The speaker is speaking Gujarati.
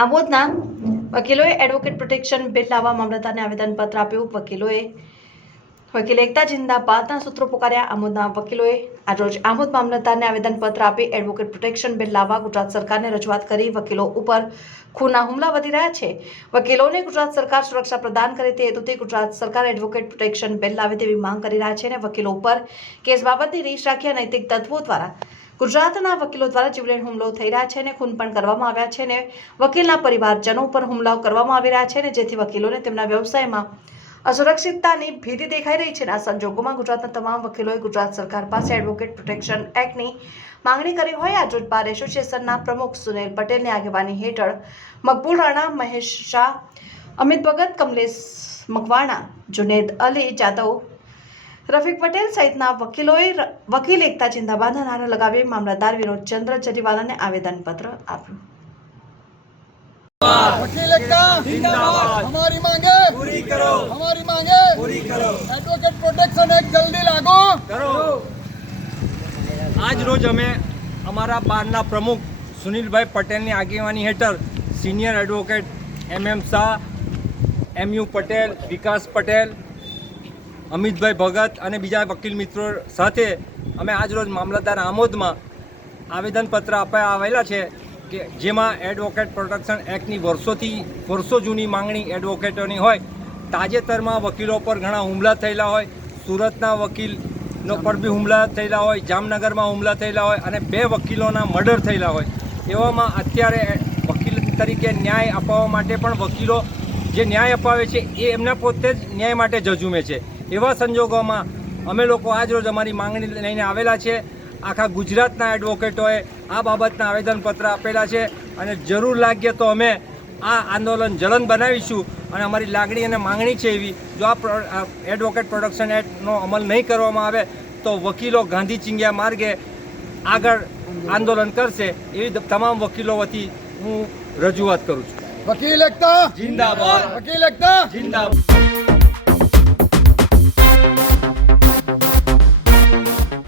આમોદના વકીલોએ એડવોકેટ પ્રોટેક્શન બિલ લાવવા મામલતદારને આવેદનપત્ર આપ્યું. વકીલ એકતા જિંદાબાદના સૂત્રો પુકાર્યા. આમોદના વકીલોએ આજરોજ આમોદ મામલતદારને આવેદનપત્ર આપી એડવોકેટ પ્રોટેક્શન બિલ લાવવા ગુજરાત સરકારને રજૂઆત કરી. વકીલો ઉપર ખૂનના હુમલા વધી રહ્યા છે. વકીલોને ગુજરાત સરકાર સુરક્ષા પ્રદાન કરે તે હેતુથી ગુજરાત સરકાર એડવોકેટ પ્રોટેક્શન બિલ લાવે તેવી માંગ કરી રહ્યા છે અને વકીલો ઉપર કેસ બાબતની રીસ રાખી અનૈતિક તત્વો દ્વારા ગુજરાતના વકીલો દ્વારા જીવલેણ હુમલો થઈ રહ્યા છે અને ખૂન પણ કરવામાં આવ્યા છે અને વકીલના પરિવારજનો પર હુમલાઓ કરવામાં આવી રહ્યા છે અને જેથી વકીલોને તેમના વ્યવસાયમાં અસુરક્ષિતતાની ભીતિ દેખાઈ રહી છે. આ સંજોગોમાં ગુજરાતના તમામ વકીલોએ ગુજરાત સરકાર પાસે એડવોકેટ પ્રોટેક્શન એક્ટની માંગણી કરી હોય. આજરોજ બાર એસોસિએશનના પ્રમુખ સુનિલ પટેલની આગેવાની હેઠળ મકબૂલ રાણા, મહેશ શાહ, અમિત ભગત, કમલેશ મકવાણા, જુનેદ અલી જાદવ, રફીક પટેલ સહિતના વકીલોએ વકીલ એકતા જિંદાબાદના નારા લગાવી મામલતદાર વિનોદચંદ્ર જરીવાલાને આવેદનપત્ર આપ્યું. वकील एकता जिंदाबाद, हमारी मांगे पूरी करो, हमारी मांगे पूरी करो, एडवोकेट प्रोटेक्शन एक्ट जल्दी लागू करो. આજ રોજ અમે અમારા બારના પ્રમુખ સુનિલભાઈ પટેલની આગેવાની હેઠળ senior advocate MM Shah, MU Patel, Vikas Patel, Amitbhai Bhagat અને બીજા વકીલ મિત્રો સાથે અમે આજ રોજ મામલતદાર આમોદમાં આવેદનપત્ર આવેલા છે કે જેમાં એડવોકેટ પ્રોટેક્શન એક્ટની વર્ષો જૂની માંગણી એડવોકેટોની હોય. તાજેતરમાં વકીલો પર ઘણા હુમલા થયેલા હોય. સુરતના વકીલનો પર બી હુમલા થયેલા હોય, જામનગરમાં હુમલા થયેલા હોય અને 2 વકીલોના મર્ડર થયેલા હોય. એવામાં અત્યારે વકીલ તરીકે ન્યાય અપાવવા માટે પણ વકીલો જે ન્યાય અપાવે છે એ એમના પોતે જ ન્યાય માટે ઝઝૂમે છે. એવા સંજોગોમાં અમે લોકો આજ રોજ અમારી માંગણી લઈને આવેલા છે. આખા ગુજરાતના એડવોકેટોએ આ બાબતના આવેદનપત્ર આપેલા છે અને જરૂર લાગે તો અમે આ આંદોલન જલન બનાવીશું અને અમારી લાગણી અને માંગણી છે એવી, જો આ એડવોકેટ પ્રોટેક્શન એક્ટનો અમલ નહીં કરવામાં આવે તો વકીલો ગાંધી ચિંગ્યા માર્ગે આગળ આંદોલન કરશે એવી તમામ વકીલો વતી હું રજૂઆત કરું છું. वकील एकता જિંદાબાદ, वकील एकता જિંદાબાદ.